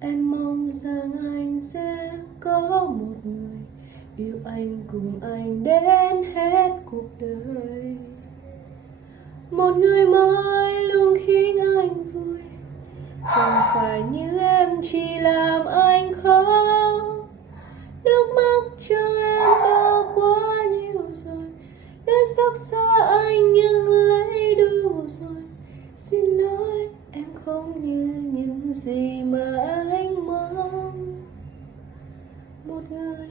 Em mong rằng anh sẽ có một người yêu anh cùng anh đến hết cuộc đời. Một người mới luôn khiến anh vui, chẳng phải như em chỉ làm anh khóc. Nước mắt cho em đã quá nhiều rồi, đã xót xa anh nhưng lấy đủ rồi. Xin lỗi em không như những gì mà anh mong. Một người